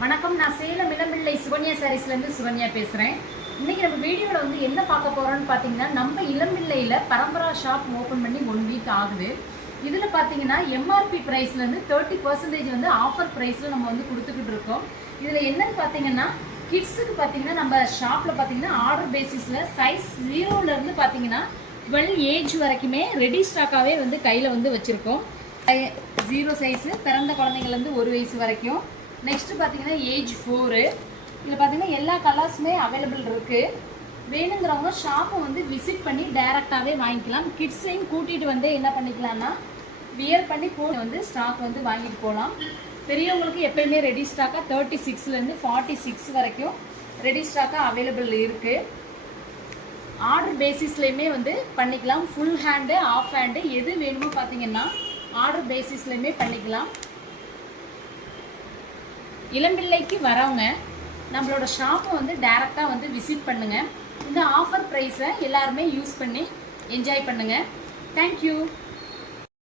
வணக்கம். நான் சேலம் இளம்பிள்ளை சுகன்யா சாரீஸ்லேருந்து சுகன்யா பேசுகிறேன். இன்றைக்கி நம்ம வீடியோவில் வந்து என்ன பார்க்க போகிறோம்னு பார்த்தீங்கன்னா, நம்ம இளம்பிள்ளையில் பரம்பரா ஷாப் ஓப்பன் பண்ணி 1 வீக் ஆகுது. இதில் பார்த்தீங்கன்னா எம்ஆர்பி ப்ரைஸ்லேருந்து 30% வந்து ஆஃபர் ப்ரைஸில் நம்ம வந்து கொடுத்துக்கிட்டு இருக்கோம். இதில் என்னன்னு பார்த்தீங்கன்னா, கிட்ஸுக்கு பார்த்தீங்கன்னா நம்ம ஷாப்பில் பார்த்தீங்கன்னா ஆர்டர் பேசிஸில் சைஸ் 0லேருந்து பார்த்தீங்கன்னா 12 ஏஜ் வரைக்குமே ரெடி ஸ்டாக்காகவே வந்து கையில் வந்து வச்சுருக்கோம். 0 சைஸு பிறந்த குழந்தைங்கள்லேருந்து 1 வயசு வரைக்கும். நெக்ஸ்ட்டு பார்த்தீங்கன்னா ஏஜ் 4. இதில் பார்த்தீங்கன்னா எல்லா கலர்ஸுமே அவைலபிள் இருக்குது. வேணுங்கிறவங்க ஷாப்பை வந்து விசிட் பண்ணி டைரெக்டாகவே வாங்கிக்கலாம். கிட்ஸையும் கூட்டிகிட்டு வந்து என்ன பண்ணிக்கலாம்னா வியர் பண்ணி வந்து ஸ்டாக் வந்து வாங்கிட்டு போகலாம். பெரியவங்களுக்கு எப்போயுமே ரெடி ஸ்டாக்காக 36லேருந்து 46 வரைக்கும் ரெடி ஸ்டாக்காக அவைலபிள் இருக்குது. ஆர்டர் பேசிஸ்லேயுமே வந்து பண்ணிக்கலாம். ஃபுல் ஹேண்டு ஆஃப் ஹேண்டு எது வேணுமோ பார்த்தீங்கன்னா ஆர்டர் பேசிஸ்லேயுமே பண்ணிக்கலாம். இளம்பிள்ளைக்கு வரவங்க நம்மளோட ஷாப்பை வந்து டைரெக்டாக வந்து விசிட் பண்ணுங்கள். இந்த ஆஃபர் ப்ரைஸை எல்லாருமே யூஸ் பண்ணி என்ஜாய் பண்ணுங்கள். தேங்க்யூ.